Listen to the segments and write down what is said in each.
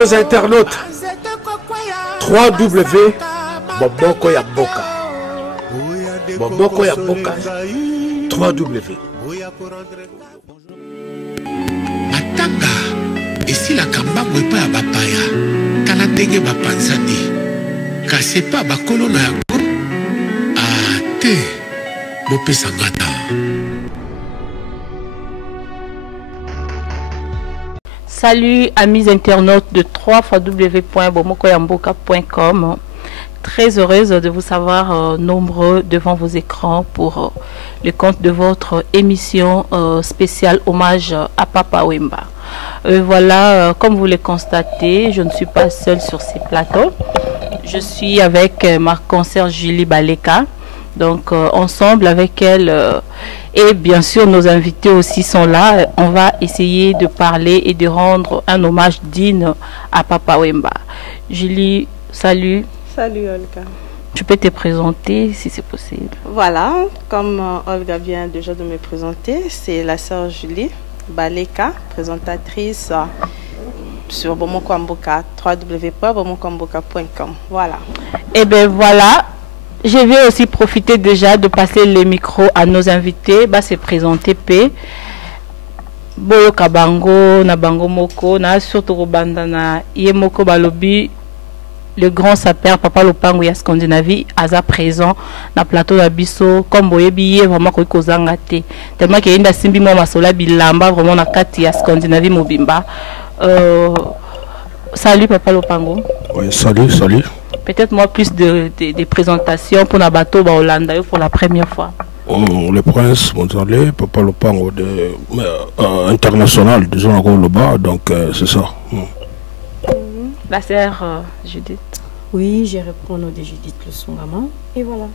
Nos internautes, 3W Boboko ya Boka. Boboko ya Boka 3W. Matanga esi la kambango epa ya bapaya tala ndenge bapanzani kasi pa bakolo na yango ate bopesa ngata. Salut amis internautes de www.bomokoyamboka.com. Très heureuse de vous savoir nombreux devant vos écrans pour le compte de votre émission spéciale hommage à Papa Wemba. Voilà, comme vous le constatez, je ne suis pas seule sur ces plateaux. Je suis avec ma consoeur Julie Baleka. Donc ensemble avec elle et bien sûr nos invités aussi sont là. On va essayer de parler et de rendre un hommage digne à Papa Wemba. Julie, salut. Salut Olga. Tu peux te présenter si c'est possible. Voilà, comme Olga vient déjà de me présenter, c'est la sœur Julie Baleka, présentatrice sur Bomokoyamboka, www.bomokoyamboka.com. Voilà. Et bien voilà. Je vais aussi profiter déjà de passer les micros à nos invités. Bah, se présenter P. Boyo Kabango, na Bango Moko, na surtout Bandana, Yemoko Balobi, le grand sapeur, Papa Lopango ya Scandinavie, Aza présent, na plateau d'Abisso, comme Boyebi, vraiment Kokozangate. Tellement qu'il y a une simbi mo masola bilamba, vraiment na kati ya Scandinavie Mobimba. Salut Papa Lopango. Oui, salut, salut. Peut-être moi plus de présentations pour Nabato Hollande pour la première fois. Le prince Monzale, Papa Lopango de international, disons encore le bas, donc c'est ça. La sœur Judith. Oui, je réponds au nom de Judith Le Songama. Et voilà.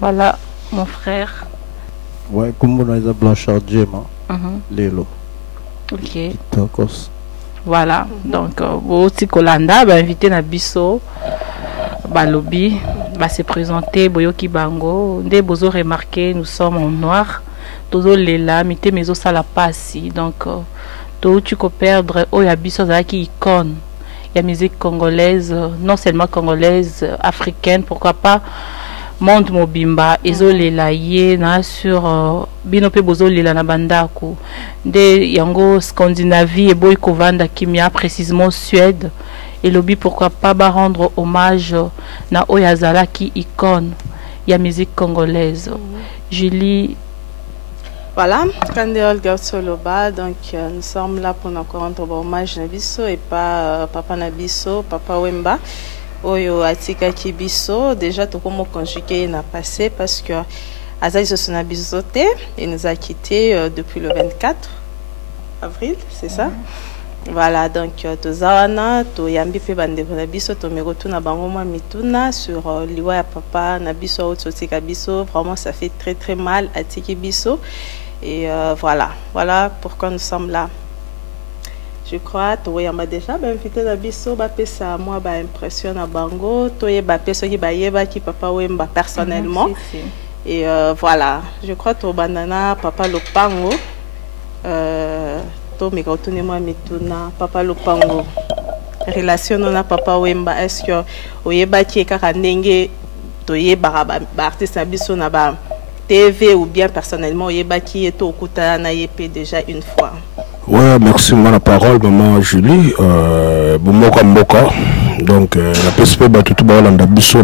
Voilà mon frère. Ouais, comme on a Blanchard Djema, Lélo. Ok. Tokos. Voilà, donc aussi Kolanda va inviter Nabiso Balobi va se présenter Boyoki Bango. Dès Bozo remarqué, nous sommes en noir. Tozo Lela, mité mezo sala passi. Donc tout tu peux perdre oh ya biso qui icône. Il y a musique congolaise, non seulement congolaise, africaine, pourquoi pas monde mobimba ezolela ye na sur binope bozolela na bandako de yango Scandinavie et boy kovanda kimia précisément Suède et lobby pourquoi pas ba rendre hommage na oyazala qui icône ya musique congolaise. Julie. Voilà, Kandéol Gatsoloba, donc nous sommes là pour encore rendre hommage Nabiso et pas Papa Nabiso, Papa Wemba. Oyo atika kibiso déjà tout comme conjugué n'a passé parce que Azaï Sosonabisoté il nous a quitté depuis le 24 avril, c'est ça. Voilà, donc tozawana to yambi pe bande nabiso to merotuna bango moi mituna sur liwa ya papa nabiso otsotika biso, vraiment ça fait très très mal à tiki biso et voilà pourquoi nous sommes là. Je crois que tu as déjà invité à Bisso, ça moi impression à Bango, tu as qui Papa Wemba personnellement. Et voilà, je crois que Banana, Papa Lopango, tu me moi mituna Papa Lopango. Relation na Papa Wemba, est-ce que Oyeba qui est karanenge, tu es artiste à Bisso na ba TV ou bien personnellement Oyeba qui est au Kuta na yepé déjà une fois. Ouais, merci pour la parole, maman Julie. Bomokoyamboka. Donc, la PSP, tout le monde a biso,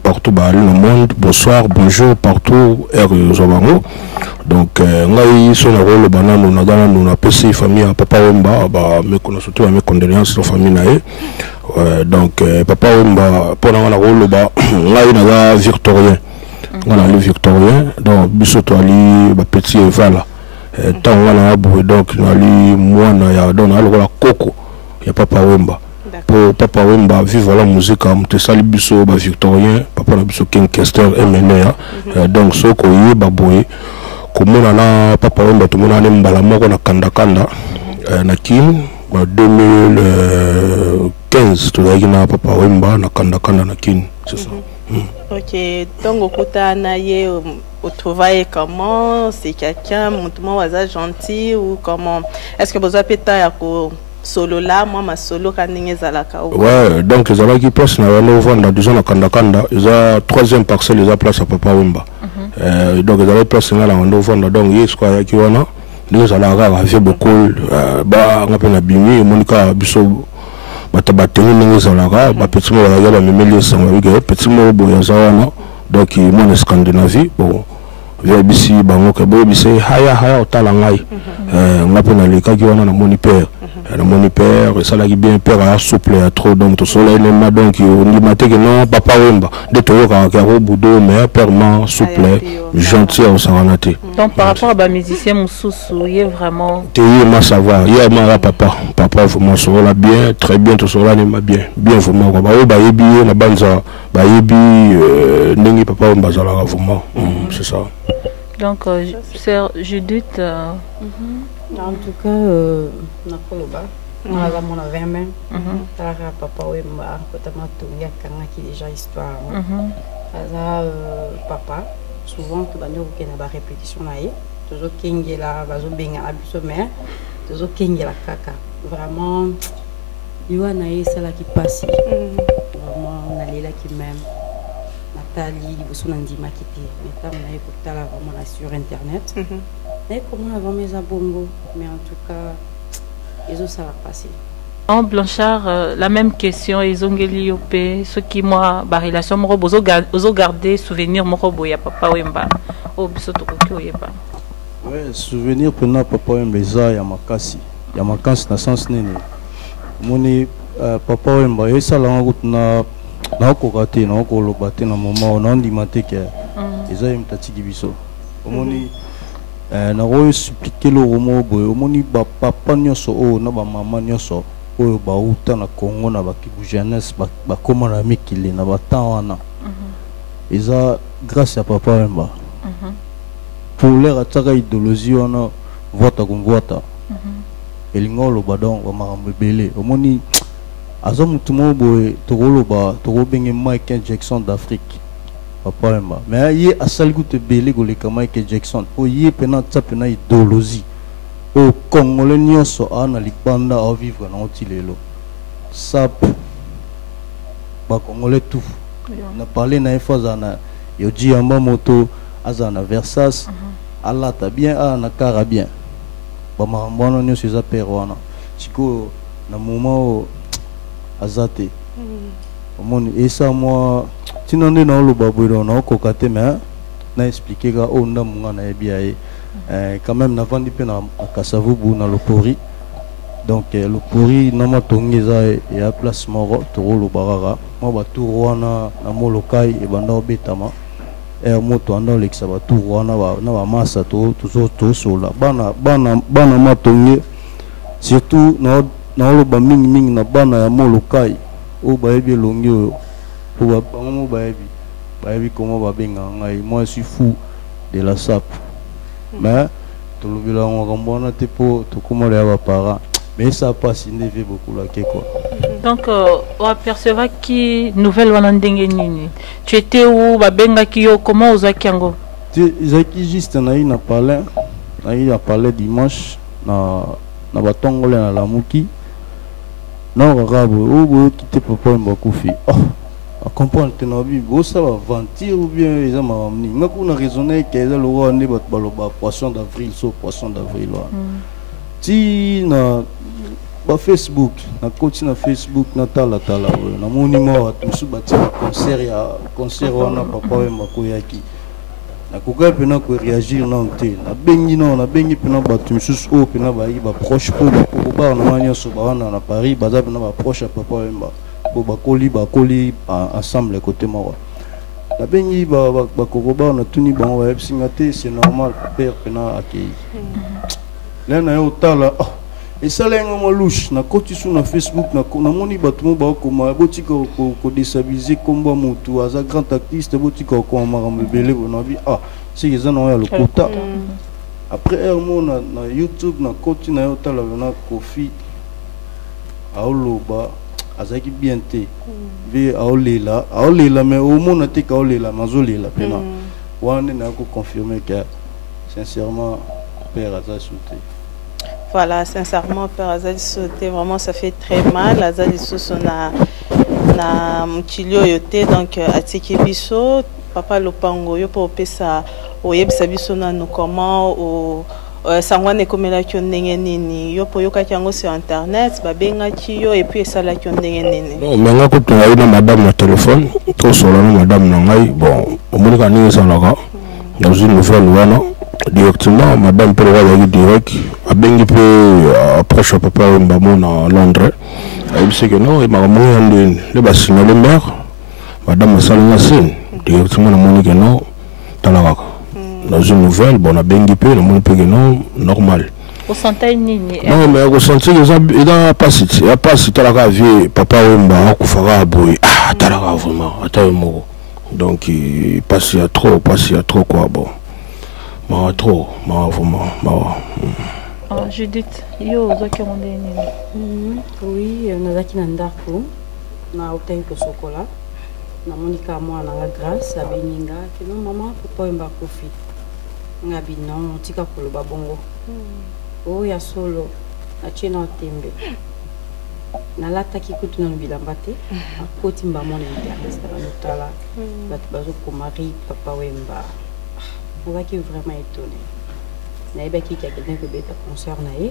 partout dans le monde. Bonsoir, bonjour, partout, Zobango. Donc, ngai son rôle, nous avons PSP, famille à Papa Wemba, mais surtout mes condoléances à la famille. Donc, Papa Wemba, pendant le rôle, ngai naga victorien. Voilà, le victorien. Donc, biso to ali, petit Eva. Tant on a donc moi ya don la coco ya Papa Wemba pour Papa Wemba vivre la musique am te sali biso ba victorien papa na biso King Kester MNA donc so ko yeba boy ko mona na Papa Wemba to mona ne mbala moko na kanda na kin 2015 to na Papa Wemba na kanda na kin c'est ça. Ok, donc au côté naie au travail comment c'est quelqu'un montement gentil ou comment est-ce que vous avez peut-être solo là moi ma solo kaninge zalaka. Ouais, donc ils avaient qui place na wano vendre disons na kanda ils a troisième parcelle ils a place à Papa Wemba. Donc ils avaient place na wano vendre donc yes quoi qui wana nous allons avoir beaucoup ba ngapa na bimi monika biso batabateni ningi zalaka ba petit mo ya ba memeli sanga wige petit mo boya zawana donc mon Scandinavie bon via bisi bango ke bo bisi haya otala ngai ngapa na leka ki wana na moni père na moni père ça la qui bien père a souple à trop donc tout cela il est donc on dit maté que non Papa Wemba de to ka au boudou mais père man souple gentil au sanganate. Donc par rapport à ba musicien Moussousou il est vraiment teye ma savoir il y a ma papa vraiment sur la bien très bien tout cela n'est bien vraiment ba o ba yebi na banza ba yebi ndenge Papa Wemba zala vraiment c'est ça. Donc sœur Judith en tout cas nakoloba naza mona vraiment tala Papa Wemba kotama tonga kanga qui déjà histoire aza papa souvent que bande ko kena ba répétition na ye toujours kengela bazo benga na biso mais toujours kengela kaka vraiment yoa na ye sala qui passe vraiment na lela qui même Nathalie liboso na ndima kiti mais tam na ye kotala vraiment na sur internet et comment avant mes abongo mais en tout cas ils ont ça va passer. En Blanchard, la même question, ils ont gagné ce qui moi, la relation, ils ont gardé souvenir, il y a Papa Wemba. Ouais, souvenir pour nous, Papa Wemba, il y a Makasi. Il y a Makasi dans le sens nene. Moni Papa Wemba, et ça, là, on a kokate, on a kolobate, na moment, on a dimate que ils ont tati gibiso. Moni na royo expliquer le romo boy, moni ba papa nyoso o na ba mama nyoso. Oyo ba uta na Congo na bakibu jeunesse ba koma na mikili na batan wana eza grâce à Papa Wemba pour leur ataka idéologie wana vote comme vote elingo lo badon ba marambe belé omoni azo mutu mo boy tokoloba tokobenge Michael Jackson d'Afrique Papa Wemba mais ye asali gute belé goleka Michael Jackson o ye pena tsapena idéologie au Congolais nyonso ana libanda a vivre na otilelo sap ba Congolais tout na parler na efaza na yoji amba moto azana Versas alata bien ana kara bien ba marambano nyonso za perwana siko na moment azate omoni esa moi tinande na lo babwelo na kokate mais na expliquer ga onda munga na ebiaye quand même n'avant dit na Kasavubu na le pori donc le pori na matongeza et à place moro toro lo barara mo ba tourwana na molokai e banda obetama moto anda lexa ba tourwana na ba masa to sola bana matonge surtout na lo ba mingi na bana ya molokai o ba ebi longi o ba mo ba ebi comment ba benga ngai moi je suis fou de la sape mais tout le bilan on rembonne tipo tout comme les parents mais ça passe il ne fait beaucoup là quoi. Donc on apercevait qui nouvelle wanandenge nini tu étais où babenga kio comment aux akiango Zaki juste na parlé dimanche na batongole na lamuki na rabo ou quitter Papa Wemba kufi à comprendre que na vie ça va mentir ou bien ils ont mamni ngaku na raisonner que le roi ne bat baloba poisson d'avril so poisson d'avril ti na ba Facebook na coach na Facebook na tala na monument tout bati concert wana Papa Wemba koyaki na koka pena ko réagir na nté na bengi pena batu misusu o pena ba proche po ba na manya so ba wana na Paris baza pena ba proche à Papa Wemba pour bakoli ensemble côté moi la bengi ba kokoba na tuni bon wa singate c'est normal père pena akei là na yo tala et ça lenga mo louche na koti sur na Facebook na moni batu mo ba ko ma botika ko déstabiliser komba mutu aza grand artiste botika ko marambe belé na bi c'est qu'ils ont le quota après mo na YouTube na koti na yo tala na Kofi aoloba azaki bien te vi aolela mais au moins na te ka aolela mazolela pena wana na ko confirmer que sincèrement père aza sauté. Voilà, sincèrement, Père Azali sauté, vraiment, ça fait très mal. Azali Soso na mchilio yote, donc atiki biso, papa lopango, yo pour pesa, oyebisa biso na nous comment, sangwane komela kyo ndenge nini, yo po yo kakiango sur internet, babenga kiyo, et puis ça la kyo ndenge nini. Non, mais nga ko tunga ina madame na téléphone, to solo na madame na ngai, bon, omulika ni salaka. Dans une nouvelle wana directement madame peut voir direct a bengi peu approche à papa Wemba na Londres il sait que non il m'a remonté le bassin le maire madame Salina Sen directement na monique non dans une nouvelle bon a bengi peu na monique que non normal au santé nini non mais au santé il a pas si talaka vie papa Wemba akufaka boy ah talaka vraiment attends donc il passe à trop quoi bon trop vraiment Judith yo zoki ondeni oui nazaki na ndako na hôtel ko sokola na monika mwana la grâce abeninga que non maman papa Wemba kofi ngabi non tika koloba bongo o ya solo na chena tembe nalataki kutu na bilamba te akoti mbamona interest na notala bato bazokoma papa Wemba nazaki vraiment étonné nayebaki ki akende kobeta concert na ye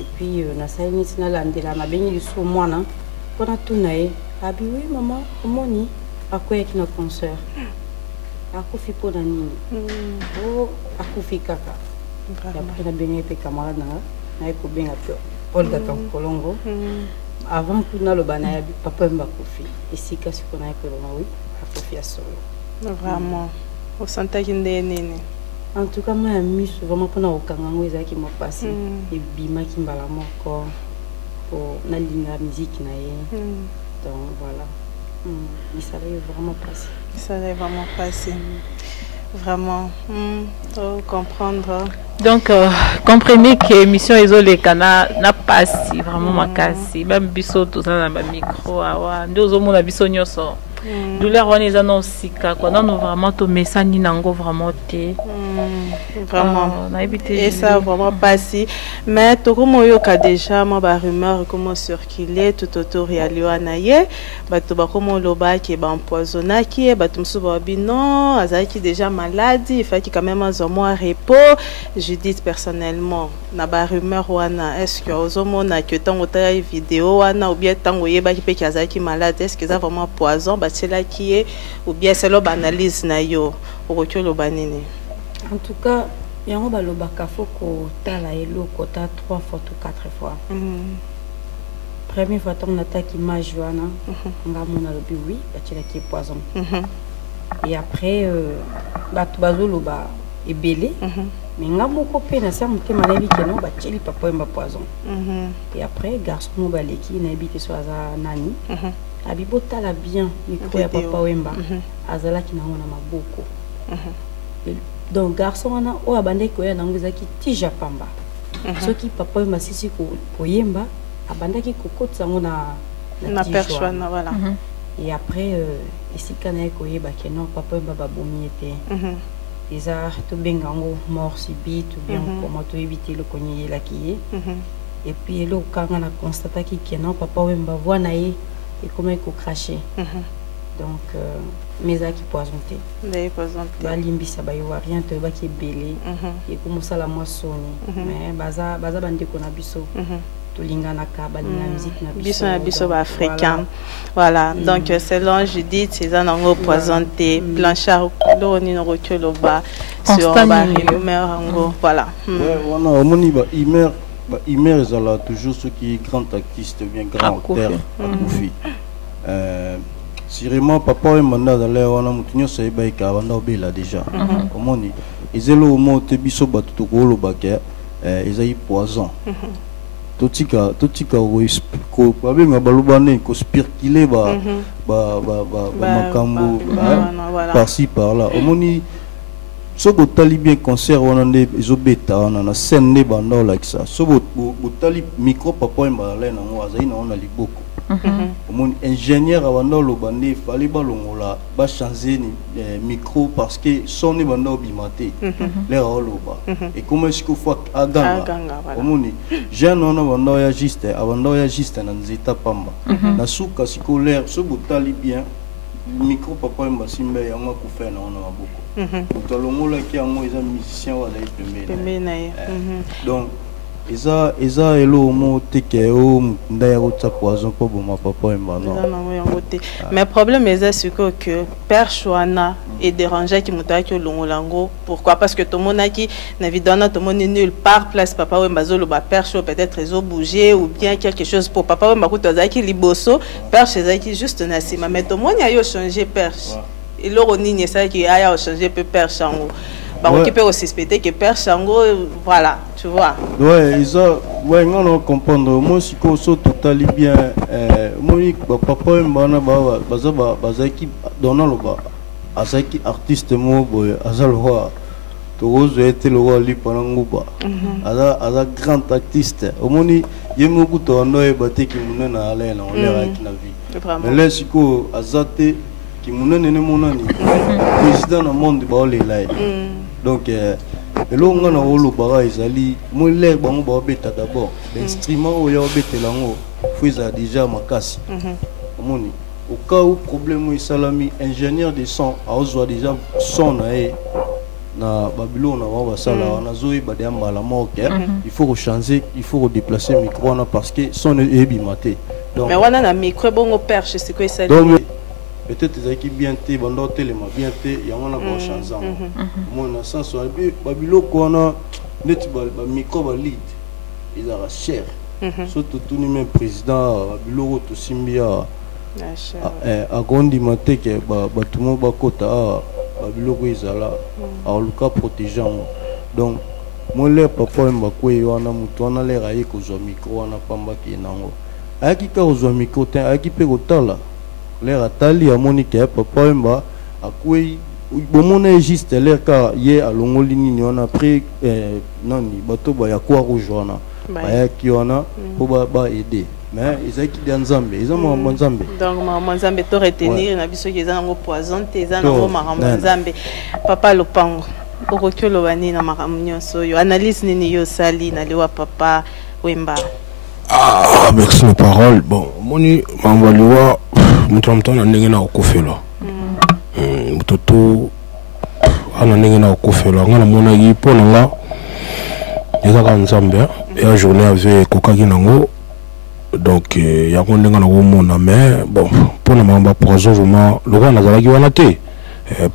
et puis nasali neti nalandela nabengi lisusu mwana mpona tuna ye abi oui mama omoni akweyaki na concert akufi mpona nini o akufi kaka apres nabengai mpe camarade nanga naye kobenga mpe Olga Kankolongo avant tout naloba na yabi papa Wemba kofi esika siko naye kolonga oui akofi ya solo vraiment osantaki ndenge nini en tout cas moi miso vraiment mpona kokanga yango ezalaki mopasi ebimaki mbala moko po nalinga musique na ye donc voilà esalaki vraiment pasi esalaki vraiment pasi vraiment comprendre donc comprenez que émission ezoleka na pasi vraiment makasi même biso toza na micro awa nde ozomona biso nyonso douleur wana eza na osika quoi nano vraiment tomesani nango vraiment te vraiment et ça vraiment pasi mais tokomoyoka déjà moi ba rumeur comment circuler tout autour ya liwana ye bato bakomo lobaki empoisonnaki bato msusu babi non azalaki déjà malade il fallait quand même un mois repos je dis personnellement na ba rumeur wana est-ce que ozomona que tango ta vidéo wana ou bien tango yebaki pe ki azalaki malade est-ce que ça vraiment poison c'est qui est ou bien c'est l'analyse na yo okotyo lobanini en tout cas yango balobaka foko tala eloko ta 3 fois ou 4 fois première fois ton attaque image wana nga mona lobi oui batila qui poison et après bato bazoloba ebele mais nga moko pe na sa mutema na bi keno batili papa Wemba poison et après garçon mo baleki na bi ke so aza nani abibo tala bien micro ya papa Wemba azalaki na ngona maboko donc garçon wana o abandaki koya nango ezaki tija pamba soki papa Wemba sisi koyemba abandaki kokotisa ngo na perche wana voilà et après esika na ye koyeba ke non papa Wemba babomi ete eza tobenga ngo mort subite ou bien comment to éviter le konyelaki ye et puis eloko kanga na constataki ke non papa Wemba voix na ye et comment il faut cracher donc mes acquis poisontés balimbisa bayowa rien te baki belé et comme ça la moissonne mais baza bande ko na biso to lingana ka balinga musique na biso ba africain voilà donc selon Judith c'est un ango poisonté Blanchard loni no rotoloba sur ba rumeur ango voilà wana omoni ba Imer ezala toujours ceux qui est grand artiste bien grand auteur akufi sûrement papa Wemba ndazala wana mutu nyonso ayebaka banda obela déjà omoni ezelo mo te biso bato tokolobaka ezali poison totika ko babenga baloba nini ko spirculer ba makambo par-ci par-là omoni so botali bien concert wana nde ezobeta wana na scène nde banda like ça so botali micro papa Wemba la nango azali na wana liboko mon ingénieur abanda loba nde fali balongola ba changer ni micro parce que son ne banda obimate l'air oloba et comment est-ce qu'il faut aganga omoni jeune wana banda ya juste na nzita pamba na suka scolaire so botali bien micro papa Wemba simba yango ko faire na wana maboko utalongola ki yango eza musicien wala pembe na donc Eza elo mo teke o ndaya ko poison pour ma papa Wemba non. Mais problème c'est que père Chouana est dérangé qui muta ki longolango. Pourquoi? Parce que tout le monde qui na vidana tout le monde nulle part place papa Wemba zolo ba père Chou peut-être ils ont bougé ou bien quelque chose pour papa Wemba ko tozaki liboso père Chezaki juste na sima mais tout le monde a yo changer père. Et l'oroni ça qui a changé peu père Chango. Bah, on peut aussi suspecter que Père Chango, voilà, tu vois. Ouais, on va comprendre. Moi, si on saute tout à bien, moi, papa Wemba na bazaki donnant le bas, azaki artiste mo boy, azalwa, tozo était le roi lui pendant nguba, aza grand artiste. Au moni, yemo kuto ndoye bate ki munena ale na olera ki na vie. Mais là, si ko azate ki munene ne monani, président na monde ba ole lai. Donc, le long na olo bara ezali mo le bango ba beta d'abord l'instrument o ya beta lango fuiza déjà makasi omoni au cas où problème o salami ingénieur de son a ozwa déjà son na Babylone na sala na zoyi ba de mbala moke il faut changer il faut déplacer micro na parce que son est bimaté donc mais wana na micro bongo perche c'est quoi ça peut-être qu'ils bien té bando téléma bien té ya wana ba chanzan moi na sens Babylone ko na net ba micro ba lead ils a cher surtout tout même président Babylone to simbia a gondi mateke ba tumo ba kota Babylone izala a luka protégeant donc moi le papa Wemba ko wana mutu wana le rayi ko zo micro wana pamba ki nango aki ka zo micro te aki pe kotala l'air atali a Monique papa Wemba a quoi bomona juste l'air car hier à longolini ni on a pris nani bato ba ya kwa rougeona ba ki ona pour ba aider mais ils qui dans Nzambe ils ont mon Nzambe donc mon Nzambe to retenir na biso ki za ngo poison te za ngo makambo Nzambe papa Lopango okokyo bani na makambo nyonso yo analyse nini yo sali na lewa papa Wemba. Ah, merci mes paroles. Bon, moni mambaliwa mutamto na ndenge na okofela. Mutoto ana ndenge na okofela. Ngana mona yi pona nga. Ezaka Nzambe ya journée avec kokaki nango. Donc ya ko ndenge na ko mona mais bon, pona mamba poison vraiment le roi nazalaki wana te.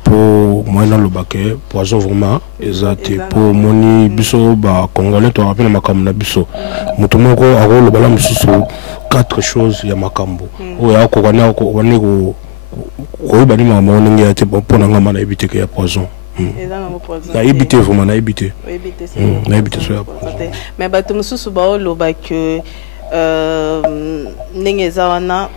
Pour moi dans le baquet poison vraiment exact pour moni biso ba congolais to rappelle makambo na biso mutu moko akolo bala mususu quatre choses ya makambo oya ko kana ko wane ko ba ni mama onenge ya te pona ngama na ebite ke ya poison na ebite vraiment na ebite na ebite so ya mais ba to mususu ba oloba que ndenge zawana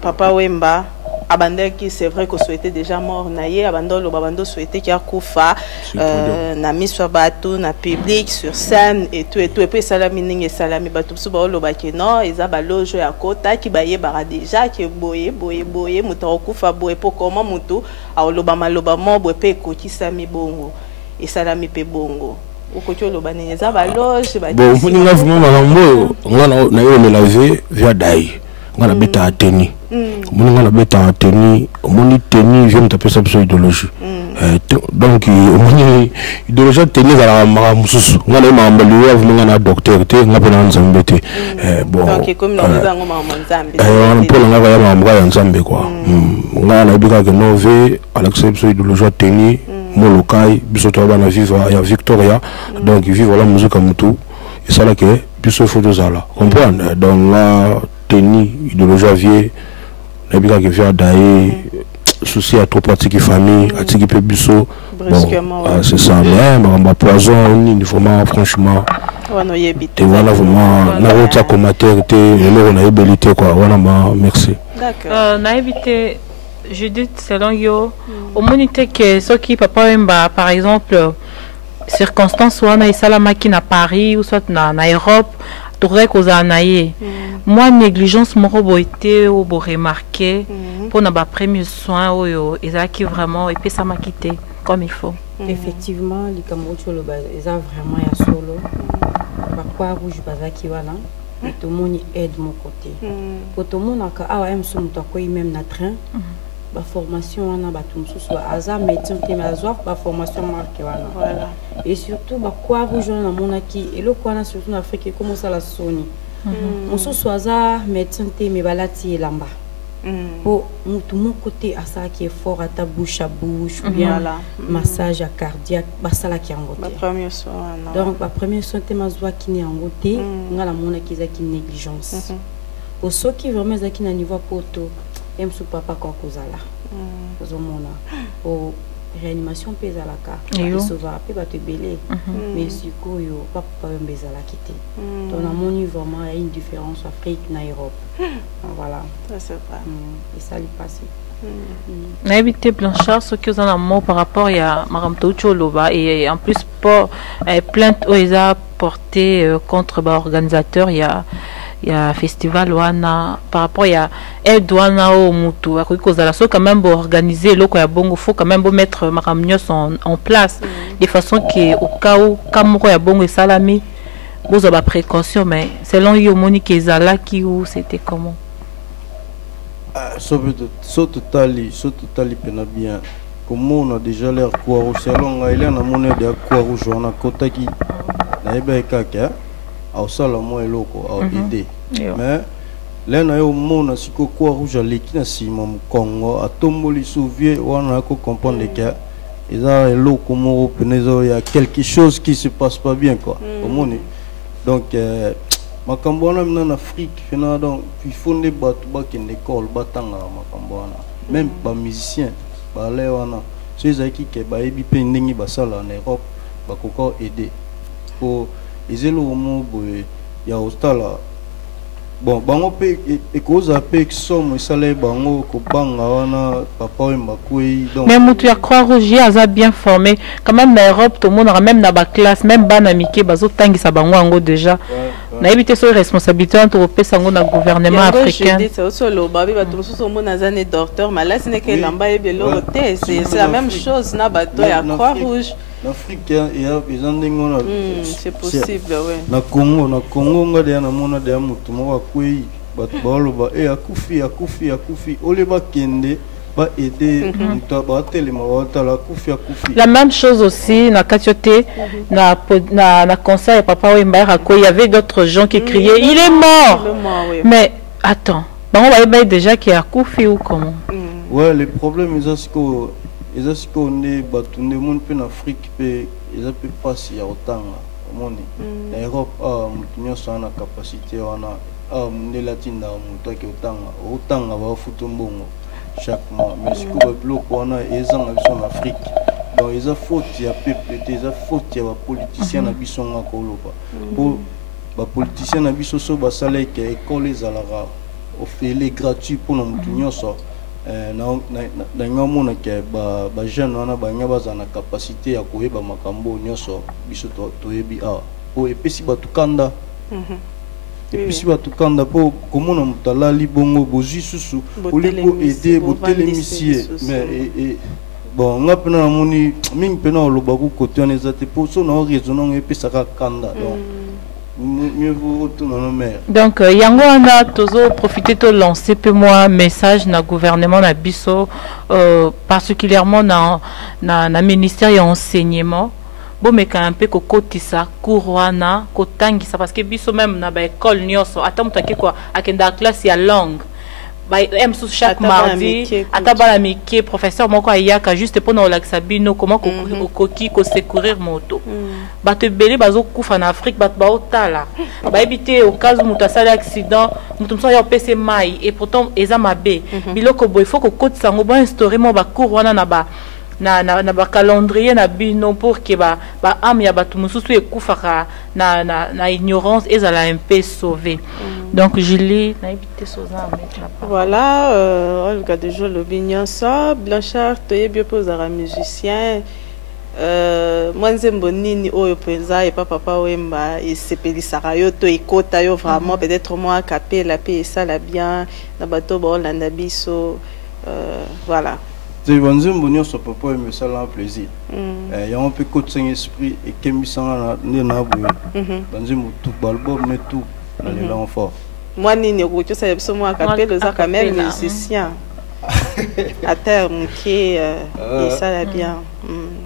papa Wemba Abandaki, c'est vrai qu'on souhaitait déjà mort naïe abandon babando souhaitait qu'il y a koufa na miswa bateau na public sur scène et tout et puis salami ninge salami bateau suba lo baki non ils a balojo ya kota ki baye bara déjà ki boye muto koufa boye pour comment muto a loba maloba mo boye pe ko ki sami bongo et salami pe bongo okotyo lo banene za balojo ba bon funi nga vraiment makambo ngana na yo me laver via dai ngana beta ateni ngana beta ateni moni teni je me taper ça sur idéologie donc moni idéologie teni za ma mususu ngana mamba liwa ngana docteur te ngapena Nzambe te bon donc comme nous avons mama Nzambe on peut ngaka ya mamba ya Nzambe quoi ngana bika que no ve accepter sur idéologie teni molokai biso to bana vivre ya Victoria donc vivre la musique mutu et ça là que biso faut deux ala comprendre donc là teni idéologie vie na bika que via daï souci à trop pratique famille à tiki pe biso bon c'est ça mais ma poison ni vraiment franchement wana yebite voilà vraiment na rota commentaire te le on a ébélité quoi voilà merci d'accord na évité Judith, selon yo, au monité que ceux qui papa Wemba, par exemple, circonstances où on a eu salamaki à Paris ou soit na Europe, touré cause anaye. Moi négligence mon robot était au beau remarqué pour n'avoir premier soin ou ils a qui vraiment et puis ça m'a quitté comme il faut. Effectivement, les Camerounais ils ont vraiment ya solo. Pourquoi rouge bazaki wana? Tout le monde aide mon côté. Pour tout le monde a même son même na train. La formation on a batum soit hasard médecin mais azwa la formation marquée voilà. Et surtout quoi rouge na mona qui et le quoi surtout en Afrique comment ça la soni. On soit hasard médecin mais balati lamba. Pour tout mon côté à ça qui est fort à ta bouche à bouche ou bien massage à cardiaque ça là qui en côté. Donc la première soin t'es mazwa qui n'est en côté on a la mona qui a qui négligence. Pour ceux qui vraiment qui na niveau poto même sous papa quand cause là au réanimation pèse à la carte et sauva peut te belé mais si quoi yo papa mbeza la quitter donc à mon niveau vraiment il y a une différence Afrique na Europe voilà ça c'est vrai et ça lui passe na évité Blanchard ce que vous en avez par rapport il y a Madame Toucholoba et en plus pour plainte ils a porté contre l'organisateur il y a un festival wana par rapport il y a aide wana au mutu à cause de la so quand même pour organiser le quoi bongo faut quand même mettre maramnios en place de façon que au cas où comme quoi bongo et salami vous avez précaution mais selon yo Monique Ezala qui ou c'était comment so totali pena bien comme on a déjà l'air quoi au salon il y a na monnaie de quoi rouge on a kotaki na ebe kaka au salon et loko au idée mais là na yo mona siko quoi rouge leki na sima Congo atomboli souvie wana ko comprendre que ils a loko mo penezo il y a quelque chose qui se passe pas bien quoi au monde donc makambona en Afrique fena donc il faut des batu ba ken école batanga makambona même ba musicien ba le wana ceux qui ke ba ebi pe ndingi basala en Europe ba ko aider pour ezelo mo boye ya hostala bon bango pe e cause pe somme salé bango ko banga wana papa Wemba koi donc même tu as croire Roger a bien formé quand même en Europe tout le monde a même na ba classe même bana mike bazo tangisa bango ango déjà na éviter sur responsabilité entre pesa ngo na gouvernement africain c'est aussi le babi ba tout so mo na zane docteur mais là ce n'est que lamba et bien c'est la même chose na bato ya croix rouge l'Afrique il y a besoin d'ingona c'est possible ouais na Congo ngade na mona de mutu mo akui bato baloba e akufi ole ba kende ba aider mutu ba telema ba tala akufi la même chose aussi na katiote na conseil papa Wemba il y avait d'autres gens qui criaient il est mort mais attends bon on va déjà qui akufi ou comment ouais le problème est qu'on est batunde monde en Afrique pe ils a pu passer à autant monde en Europe mutunyo sana capacité wana ne latina mutu ki autant va futumbongo chaque mois mais ce que bloc wana ezanga en Afrique donc ils a faute ya peuple ils a faute ya politicien na biso ngakoloba pour ba politicien na biso so ba salaire que école ezalara offert gratuit pour na mutunyo so na ngamona ke ba jeune wana ba nyabaza na capacité ya koyeba makambo nyoso biso toyebi o epesi batukanda epesi batukanda po komona mutalali bongo bozi susu oliko aider botelemisie mais bon ngapena na moni mingi pena oloba ku côté on ezate po so na raisonnement epesa ka kanda donc mieux vaut retourner nos mères. Donc yango wana tozo profiter to lancer peu moi message na gouvernement na biso particulièrement na ministère ya enseignement bon mais quand un peu kokotisa courwana kotangisa parce que biso même na ba école nyoso atamutaki quoi akenda classe ya langue chaque mardi atabala mike professeur moko ayaka juste pour na relaxa bino comment koki ko secourir moto bato belé bazo kufa na Afrique bato ba otala ba éviter au cas où muta sala accident muto so ya pese mai et pourtant eza mabe biloko boy faut ko kotisa ngo ba instaurer mo ba cour wana na calendrier na bino pour que ba âme ya batu mususu ekufaka na ignorance ezala un peu sauvé. Donc Julie na évité soza mettre. Voilà, Olga de Jo Lobignon ça, Blanchard toyebi posera musicien. Moi nzembo nini oyo penza et papa Wemba et sepelisaka yo to ekota yo vraiment peut-être moi capella pe ça la bien na bato ba Olanda biso voilà. Tu vas nzembo nyonso papa Wemba ça la plaisir. Il y a un peu côté esprit et kemi sanga na boye. Nzembo tout album mais tout dans les langues fort. Moi nini ko tu sais moi capella ça quand même musicien. À terme qui et ça la bien.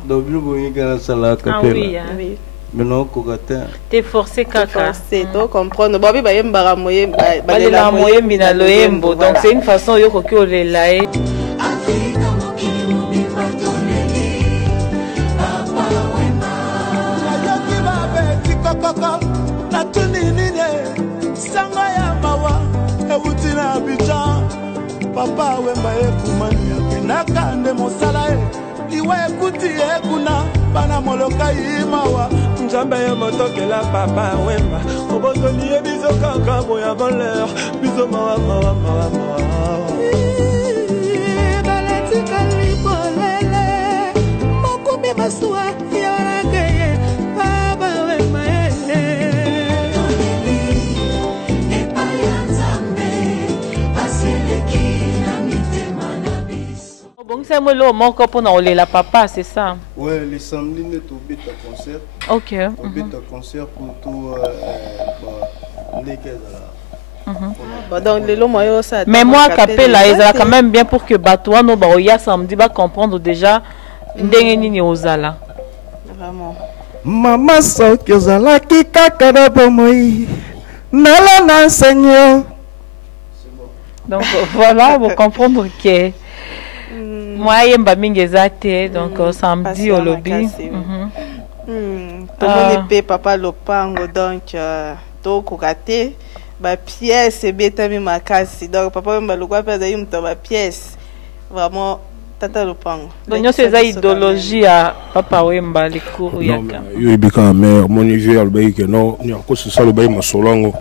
Donc le bon gars ça la capella. Oui. Mais non cogatin. T'es forcé kaka. C'est donc comprendre. Bobi ba yembara moye ba la moye mina loyembo. Donc c'est une façon yo ko ki olela e. Afrika mokili mobimba toneli. Papa Wemba. Na yoki ba beti kokoko. Na tuni nine. Sanga ya mawa. Ewuti na Abidjan. Papa Wemba ekumani apenaka nde mosala e liwe ekuti ekuna bana moloka imawa nzambe ya motokela Papa Wemba obotoli ye biso kaka boya voleur biso mawa baletika libolele mokumbi masuwa yarakeye Papa Wemba Bon, c'est moi là, mon copain on la papa, c'est ça. Ouais, les samedis nous tombé à concert. Ok. Tombé à concert pour tout les donc les lots moyo ça. Mais moi capella ils quand même bien pour que batoa no ba oya samedi va comprendre déjà ndenge nini ozala. Vraiment. Mama soki ozala ki kaka na bomoi. Nala na Seigneur. Donc voilà, vous comprendre que moi yemba mingi ezate donc samedi au lobby. Tout le monde papa lopango donc to kokate ba pièce betami makasi donc papa Wemba lokwa pe da yimto ba pièce vraiment tata lopango. Donc nous c'est ça idéologie à papa Wemba les cours yaka. Yo ebika mais mon niveau albayi que non ni encore c'est ça le bayi masolongo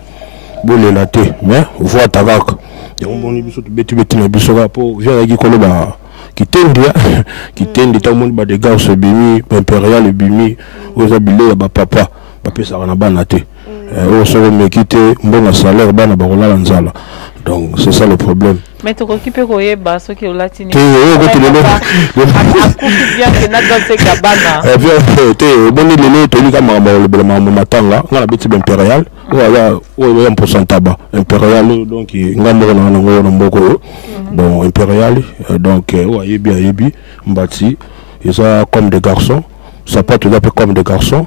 bolé la té mais voix tabak. Ya mboni biso beti na biso po via ki koloba qui tendi ta monde ba de garçons bimi impérial bimi aux habilés ba papa ça na bana te au solo me quitter mbona salaire bana ba kola nzala donc c'est ça le problème. Mais tu occupes ko yeba so ki olatini te ko te lelo bien que na dans ces cabana te boni lelo to lika mama le bela matanga ngala biti impérial ou un pourcentage impérial donc ngambo na ngo na mboko bon impérial donc yebi mbati ils ont comme des garçons ça peut tout à fait comme des garçons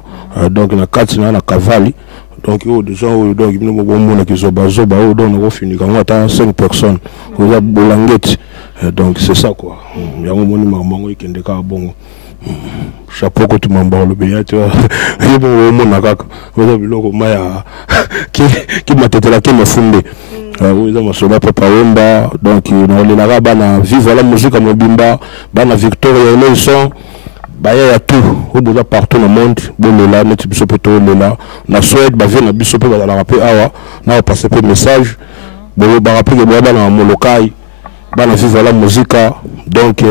donc na katina na cavali donc des gens donc ils nous bon qui sont bazo ba donc on finit quand on a 5 personnes vous a bolangette donc c'est ça quoi ya moni mamango ikende ka bongo chapeau que tu m'emballes le bien tu vois il bon mon nakaka vous avez biloko maya qui m'a tête là qui m'a fondé oui ça m'a sauvé Papa Wemba donc on est là bana vivre la musique à Mobimba bana Victoria Nelson bah y a tout au bout partout dans le monde bon là net biso poto là na souhaite ba vient na biso pe ba la rappeler awa na passer peu message bon ba rappeler que ba na molokai bana vivre la musique donc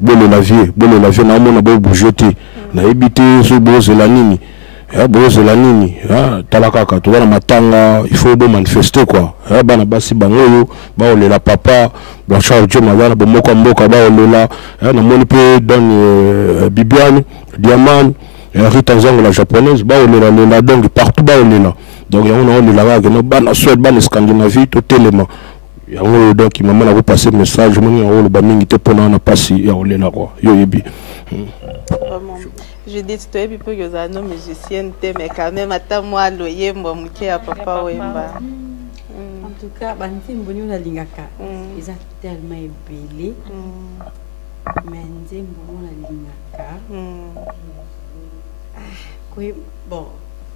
bon la vie na mona bo bougeter na ebité so boze la nini boze la nini talaka to na matanga il faut de manifester quoi bana basi bangoyo ba olela papa Blanchard Dieu mazana bo moko mboka ba olela na moni pe donne Bibiane Diamant Rita Nzango la japonaise ba olela donc partout ba olela donc on olela ga no bana Suède bana Scandinavie to tellement yango donc maman na passer message moni yango le ba mingi te pona na pasi ya olela quoi yo yebi vraiment je dis tu es peu que ça nos musiciens mais quand même attends moi loyer moi muke à Papa Wemba en tout cas banti mbonyo na lingaka ils a tellement ébélé mais nzembo na lingaka bon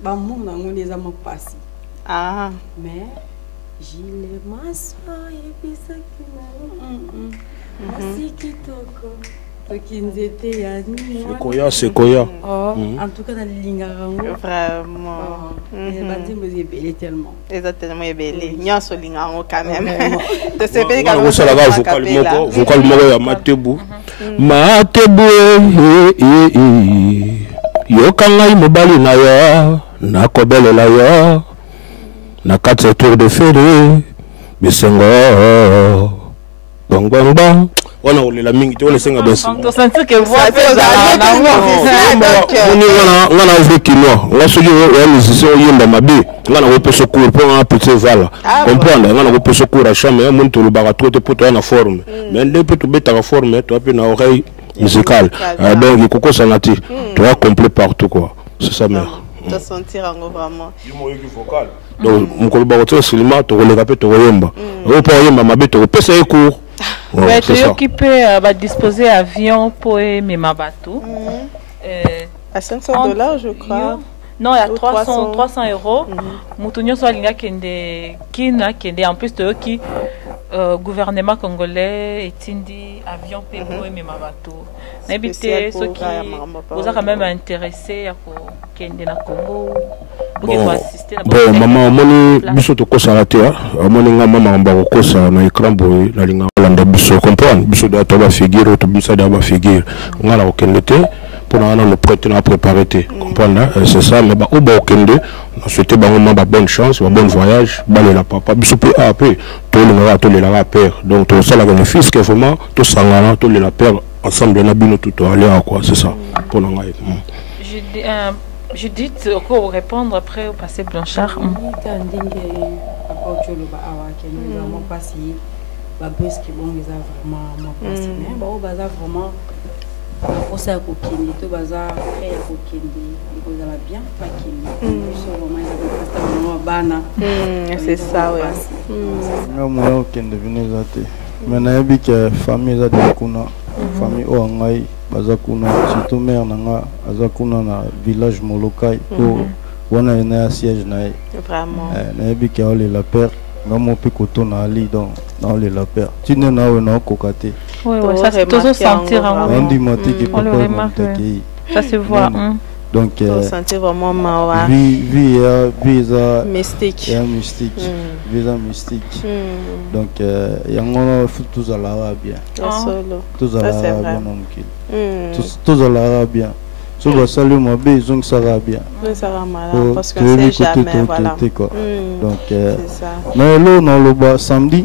ba mon nango les amo passi mais Gile maso ebisa kina masiki toko C'est Koya. En tout cas, dans les lignes Vraiment. Tellement. Exactement, belle. Nyon so lingango quand même. De ce Vous pays quand même. Vocal moko ya Matebu. Matebu yokangai mobali na yo na kobelela yo na kati tour de ferry bisengo bong bong bong. On a roulé la mingi, tu vois les 5 à baisser. Tu sens que vous on a ouvert Kinois. On a suivi les musiciens, on a mabé. On a repris ce cours pour un petit val. Comprendre, on a repris ce cours à chambre, on monte le barato pour toi en forme. Mais dès que tu mets ta forme, tu as une oreille musicale. Donc, il faut que ça n'attire. Tu as complet partout, quoi. C'est ça, mère. Tu vas sentir vraiment. Donc, mon collaborateur, c'est le mat, tu relèves un peu, tu relèves. Tu relèves, ma bête, tu repères ça cours. Ouais, tu es occupé à disposer avion pour mes bateaux. À 500 $, je crois. Non, il y a 300 €. Moutounio soit linga kende en plus de qui gouvernement congolais est indi avion pour mes bateaux. N'habitez ceux qui vous a quand même intéressé à kende na Congo. Bon, maman, moni biso to kosa la terre, moni nga mama mbako kosa na écran boy na linga landa biso comprendre biso da to ba figure to biso da ba figure nga la okende te pour na le prêter na préparer te comprendre c'est ça mais ba o ba okende on souhaite ba maman ba bonne chance ba bon voyage ba le la papa biso pe après to le la père donc to ça la le fils que vraiment to sangana to le la père ensemble na bino tout aller quoi c'est ça pour nga Judith, pour répondre après au passé Blanchard. C'est ça, oui. Famille Oangai, Bazakuna, surtout mère Nanga, Azakuna na village Molokai, pour on a un siège naï. Vraiment. Naïbi qui a la paire, Namo Picoto na Ali dans les la paire. Tu n'es pas un cocaté. Oui, ça c'est toujours sentir en on dit Mati qui peut pas ça se voit. Donc, sentir vraiment mawa. Visa mystique. Mystique. Visa mystique. Donc, il y a un tous à l'arabien. Tous à l'arabien, tous à l'arabien. Si vous saluez ma belle, ils ont ça bien. Parce que c'est jamais, voilà. Donc, mais là, on a le bas samedi.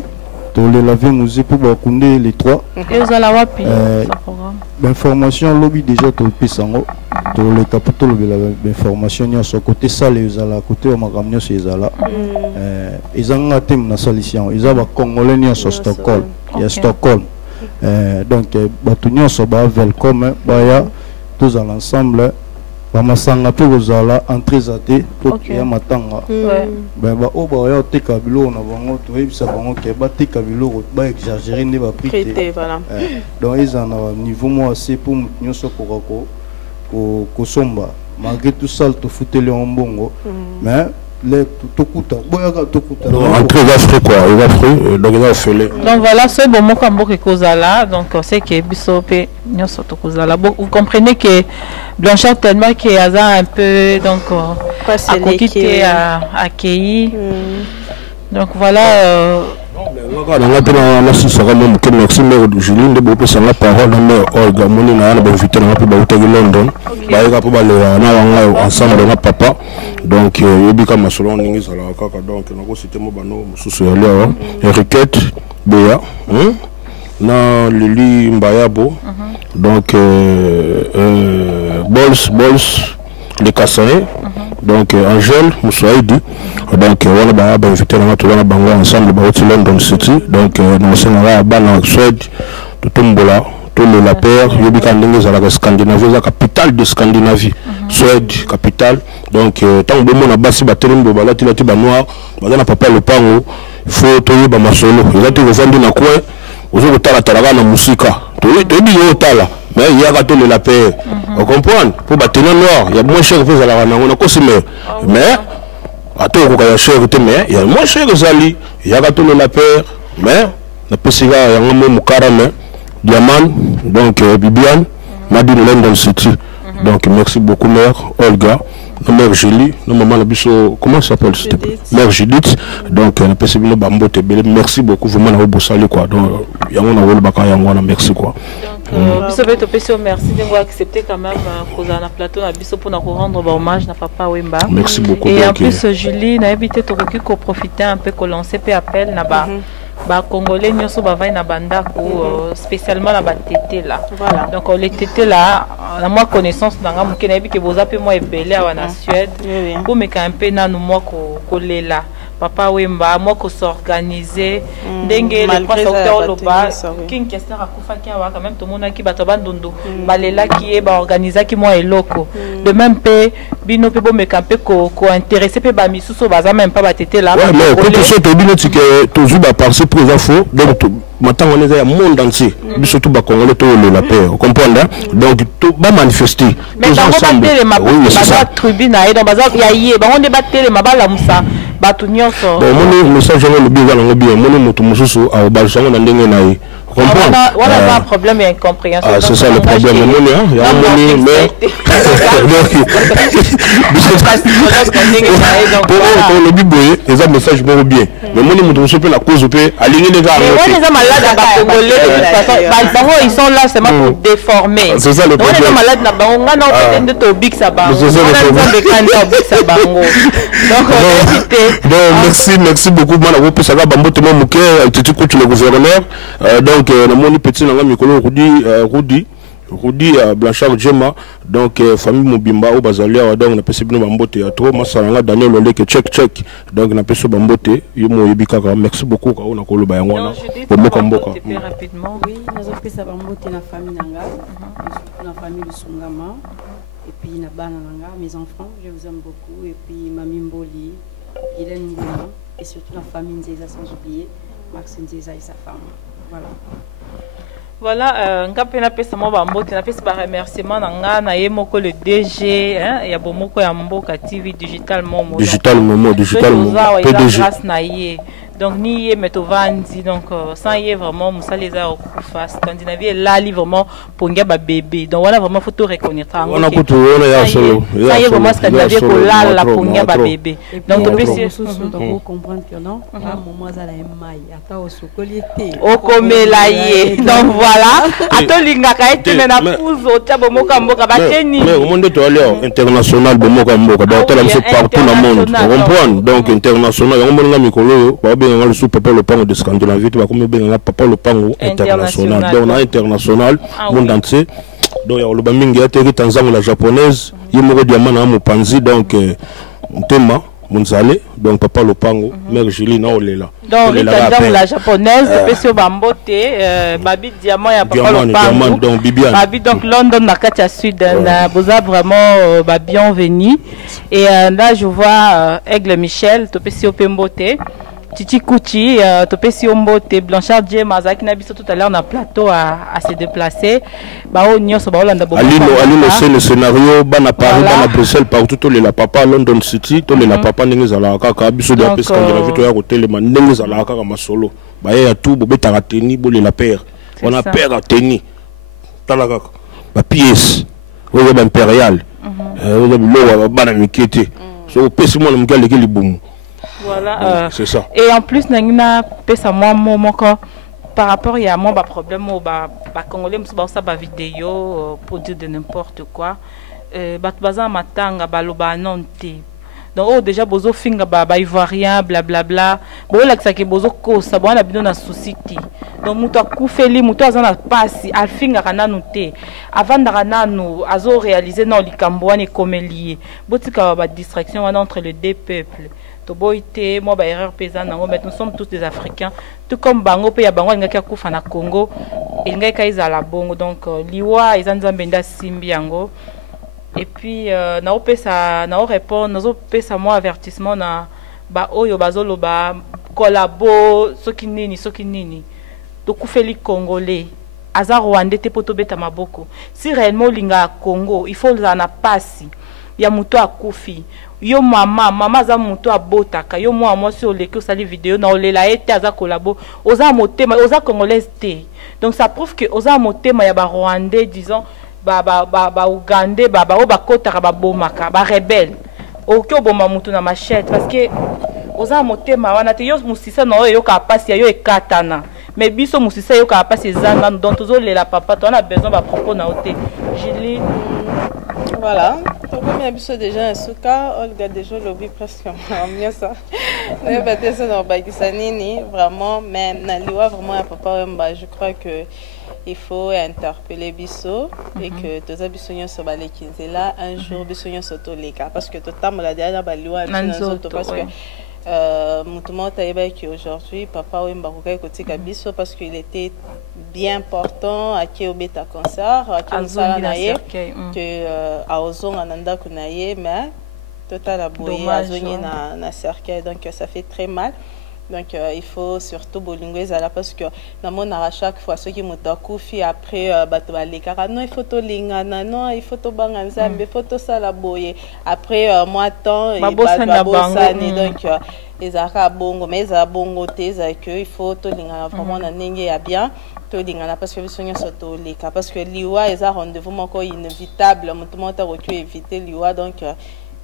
Tous les laver musée pour bakunde les trois. Et vous allez wapi ce programme. L'information lobby déjà tout le pisango. Tous les capitaux l'information y a sur côté ça les ala côté au magamnio ces ala. Ils ont un thème na solution. Ils ont congolais ni sur Stockholm. Il y a Stockholm. Donc batunio so ba welcome baya tous à l'ensemble. Bamasanga pe kozala entrée athée pour qu'il y a matanga. Ben ba o ba ya te kabilo na bango to ebisa bango ke ba te kabilo ba exagérer ne ba prité voilà. Donc ils en ont niveau moi assez pour nyoso ko somba malgré tout ça to foutele en bongo mais les tokuta boyaka tokuta entrée d'Afrique quoi il va fruit donc il va faire donc voilà c'est bon moi comme beaucoup kozala donc c'est que biso pe nyoso to kozala vous comprenez que Blanchard tellement qu'il y a un peu donc à côté à accueilli donc voilà merci mère Julie de beaucoup sur la parole mère Olga Monina na invité na pe ba utagi London ba yaka po ba le na ensemble na papa donc yebika masolo ningi sala kaka donc na ko citer mo bano mususu ya leo Eriquette Béa na Lili Mbayabo donc Bols les Kassaé donc Angèle Moussaïdi donc on va inviter na tout na bango ensemble ba au London City donc nous sommes là en Suède tout tombola tout le la paire yobika ndenge za la Scandinavie la capitale de Scandinavie Suède capitale donc tant que mon abasi batelembo balati lati ba noir bazana papa le pango il faut toyer ba masolo ezati ko vandi na coin ozo kotala talaka na musika toyebi yo tala mais il y a gâteau de la paix on comprend pour bâtiment noir il y a moins cher que vous allez on a consommé mais attends ko ya cher mais il y a moins cher que zali il y a gâteau de la paix mais na pesiga ya ngamo mukara mais Diamant, donc Bibiane, Madine London City. Donc merci beaucoup mère Olga, mère Julie, maman Labiso, comment ça s'appelle mère Judith. Donc on a passé bien Bambo Tebele. Merci beaucoup vraiment na obosali quoi. Donc yango na wol baka yango na merci quoi. Biso beto peso merci de accepter quand même cause na plateau na biso pour rendre hommage na papa Wemba. Merci beaucoup. Et en plus Julie na habité to ko profiter un peu ko lancer pe appel na ba ba congolais nyoso ba vai na bandako spécialement la tété là. Voilà. Donc les tétés là à moi connaissance na ngamu ke na bi ke boza pe moi ebele à na Suède. Pour me quand peu na nous moi ko lela. Papa Wemba moi ko s'organiser ndenge le prince docteur Loba king question akufa ki awa quand même tout monde qui bato bandondo balela qui est ba organiser qui moi eloko de même pe bino pe bo me camper ko intéresser pe ba misuso baza même pas batété là ouais mais pour tout ça to bino tike toujours ba penser pour info donc maintenant on est dans le monde entier surtout ba congolais to le la paix vous comprenez donc tout ba manifester tous ensemble oui c'est ça tribune et donc baza ya yé ba on débattre les mabala musa batu nyonso bon mon message le bien na bien mon moto mususu a ba sango na ndenge na yi voilà un problème et incompréhension ah c'est ça le problème mon hein il y a mon mais pour le biboye les a message bon bien mais mon moto mususu peut la cause peut aligner les gars mais on est malade à congolais de toute façon ils sont là seulement pour déformer c'est ça le problème on est malade na bango nga na peut-être to big ça bango on est bekanda big ça bango donc merci beaucoup mana vous ça va bambo tellement muke titi coach le gouverneur donc na moni petit na mikolo Rudi Blanchard Djema donc famille Mobimba au Bazalia donc na pesi bino bambote ya trop masala Daniel Loleke check donc na pesi bambote yo mo yebika ka merci beaucoup ka ona koloba yango na bomboka mboka rapidement oui nous avons pesi bambote na famille nanga na famille Sungama et puis na bana nanga mes enfants je vous aime beaucoup et puis Mami Mboli Hélène Nguna et surtout la famille Nzeza sans oublier Max Nzeza et sa femme voilà ngape na pesa mo bambote na pesa ba remerciement na nga na ye moko le DG hein ya bomoko ya Mboka TV digital momo PDG grâce na ye donc ni ye metovandi donc sans ye vraiment musaleza okufa Scandinavie là li vraiment pongia ba bébé donc voilà vraiment faut tout reconnaître on a kutu on ya solo ça y est vraiment Scandinavie ko là la pongia ba bébé donc to pesi donc comprendre que non à moment za la mai ata osokoliete okomela ye donc voilà atolinga ka etene na puzo ta bomoka mboka bateni mais au monde to aller international bomoka mboka donc là c'est partout dans le monde on comprend donc international on monga mikolo le sous papa le pango de Scandinavie tu vas comme bien papa le pango international donc on a international monde entier donc il y a le bamingi ya teri Tanzanie la japonaise yemo diamant na mopanzi donc tema Munzale donc papa le pango mère Julie na olela donc la japonaise spécial bambote babi diamant ya papa le pango donc Bibiane babi donc London na katia sud na boza vraiment ba bienvenue et là je vois Aigle Michel to spécial pembote Titi Kouchi, Topesi Ombote, Blanchard Djema, Zaki Nabiso tout à l'heure on a plateau à se déplacer. Bao Nyos, Bao Landa Bobo. Alino, c'est le scénario, Bana Paris, Bana Bruxelles, partout, tous les la papa, London City, tous les la papa, Nengezalaka, Kabiso de la Pesca, Scandinavie, Hotel, Nengezalaka, Masolo. Baye à tout, Bobé Tarateni, Bolé la paire. On a paire à Teni. Talaka. Ma pièce. Vous avez impérial. Vous avez l'eau, Bana Mikete. So, Pessimon, le Mgal, les boum. Voilà, c'est ça. Et en plus, Nangina pesa moi par rapport à moi, problème au congolais, ça ba vidéo pour dire de n'importe quoi. Baza matanga baloba nonte. Donc déjà bozo finga ba ivoirien blablabla. Bo la que bozo ko ça bon la bino na société. Donc muto akufeli muto azana pasi alfinga kana noté. Avant d'arana nous azo réaliser non likambo ane komelier. Botika ba distraction entre les deux peuples. Toboité, moi, erreur paysanne, mais nous sommes tous des Africains. Tout comme Bango, il y a Bango, il y a Kouf na Congo, il y a la Bongo. Donc, Liwa, ils ont Zambenda Simbiango. Et puis, na pesa, na répond, na pesa moi avertissement na ba oyo bazolo ba collabo, sokinini. Donc, Koufeli Congolais. Aza Rwandais te poto beta maboko. Si réellement linga Congo, il faut la passi. Ya muto akufi. yo mama za muto abotaka yo moi si oleki osali vidéo na olela ete aza kolabo oza motema oza congolaise te donc ça prouve que oza motema ya ba rwandais disons ba ougandais ba bakotaka ba bomaka ba rebelle okyo boma mutu na machette parce que oza motema wana te yo musisa na yo ka pasi yo ekatana mais biso musisa yo ka pasi ezana donc tozolela papa to on a besoin ba propos na ote Julie. Voilà, comme il y a déjà un souka, Olga déjà lobby presque mieux ça. Mais peut-être dans Bagisanini vraiment, mais Naliwa vraiment à Papa Wemba, je crois que il faut interpeller Bisso et que tous les Bissoniens sont balés là un jour Bissoniens sont tous les cas parce que tout le temps la dernière Baliwa parce que Moutouma Taïba qui aujourd'hui Papa Wemba côté Bisso parce qu'il était bien important à qui au bêta concert à qui on s'ala naie que à ozon ananda kunaye mais total aboyé à zone na cercueil donc ça fait très mal donc il faut surtout bolinguer là parce que dans mon à chaque fois ceux qui mutakufi après bato balekara non il faut to lingana non il faut to banganza mais faut to sala boyé après moi temps et babosani donc ezaka bongo mais za bongo te za que il faut to lingana vraiment na ndenge ya bien to lingana parce que bisonya soto leka parce que liwa eza rendez-vous moko inévitable mutu mota ko éviter liwa donc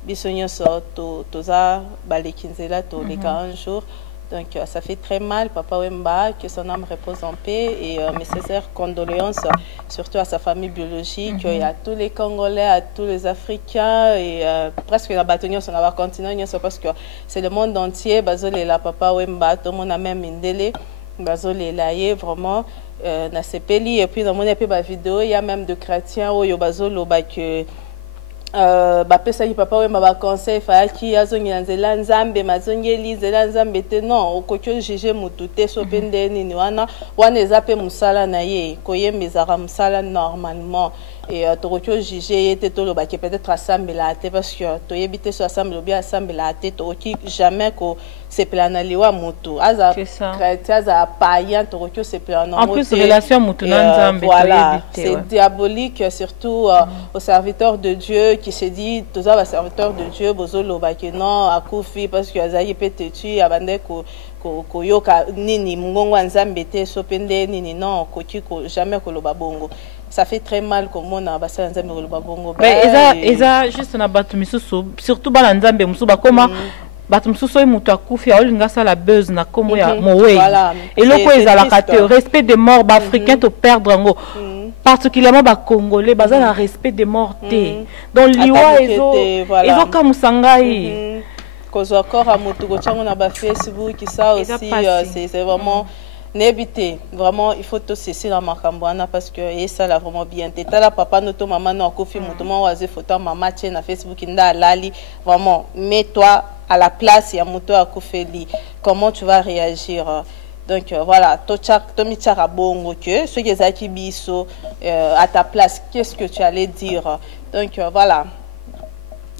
bisonya soto toza balekinzela to leka un jour. Donc ça fait très mal, Papa Wemba, que son âme repose en paix et mes sincères condoléances, surtout à sa famille biologique, et à tous les Congolais, à tous les Africains et presque la bataille sur la continent, parce que c'est le monde entier, Bazole la Papa Wemba, tout le monde a même indélé, Bazole la vraiment, na sepeli et puis dans mon épée ma vidéo, il y a même de chrétiens où Bazole que bapesa ki papa wemba ba conseil faki azongi nzela nzambe mazongeli nzela nzambe te non okokyo juger mutu te so pende nini wana eza pe musala na ye koyembezaka musala normalement et tokokyo juger ye te toloba ke peut-être asambela te parce que toyebi te so asambela bien asambela te tokoki jamais ko se plana liwa mutu aza chrétien aza païen tokokyo se plana en plus relation mutu na nzambe voilà c'est diabolique surtout aux serviteurs de Dieu qui se dit tous les serviteurs de Dieu bozolo ba que non akufi parce que azayi peut-être abande ko yoka nini mungongo nzambe te sopende nini non koki ko jamais ko loba bongo ça fait très mal comme on a basa nzambe ko loba bongo eza juste na batu misusu surtout bana nzambe musu ba koma batu misusu e mutu akufi olinga sala buzz na komo ya mowe eloko ezalaka te respect des morts ba africains to perdre ngo particulièrement ba congolais baza na respect des morts te donc liwa ezo kamusangai cause encore à mutu ko chango na ba Facebook ça aussi c'est vraiment n'ébiter vraiment il faut te cesser dans makambwana parce que et ça là vraiment bien t'es là papa noto maman no kofi mutu mo waze photo maman tient na Facebook nda lali vraiment mets-toi à la place ya mutu akofeli comment tu vas réagir donc voilà tomichara bongo que ceux qui zaki biso à ta place qu'est-ce que tu allais dire donc voilà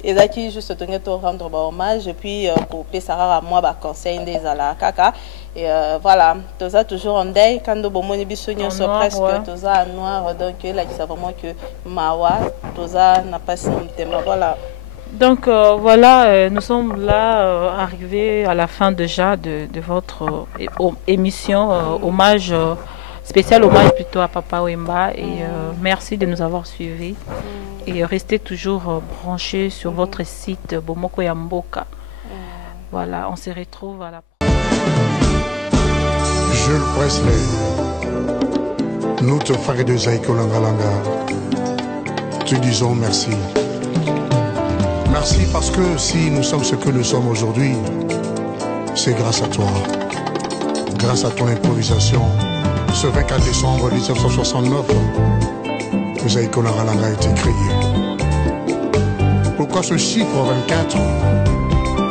et zaki juste tenir te rendre hommage et puis pour pesara moi ba conseil des ala kaka et voilà toza toujours en deuil quand bomoni biso nyonso presque toza noir donc là qui ça vraiment que mawa toza n'a pas thème voilà. Donc voilà, nous sommes là arrivés à la fin déjà de votre émission hommage spécial hommage plutôt à Papa Wemba et merci de nous avoir suivis et restez toujours branchés sur votre site Bomoko ya Mboka. Voilà, on se retrouve à la Jules Presley, nous te frères de Zaïko Langalanga, te disons merci. Merci parce que si nous sommes ce que nous sommes aujourd'hui, c'est grâce à toi, grâce à ton improvisation. Ce 24 décembre 1969, que Zaïko Langalanga a été créé. Pourquoi ce chiffre 24?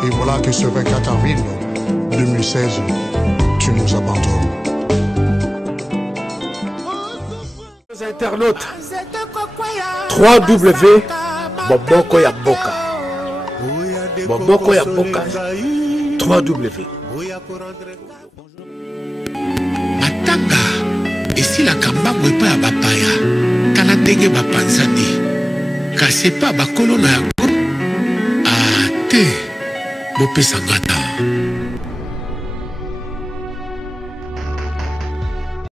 Et voilà que ce 24 avril 2016, tu nous abandonnes. Les internautes, 3W Bomoko ya Mboka. Bomoko ya Mboka 3W. Matanga esi la kambango epa ya bapaya tala ndenge bapanzani kasi epa bakolo na yango te bopesa ngata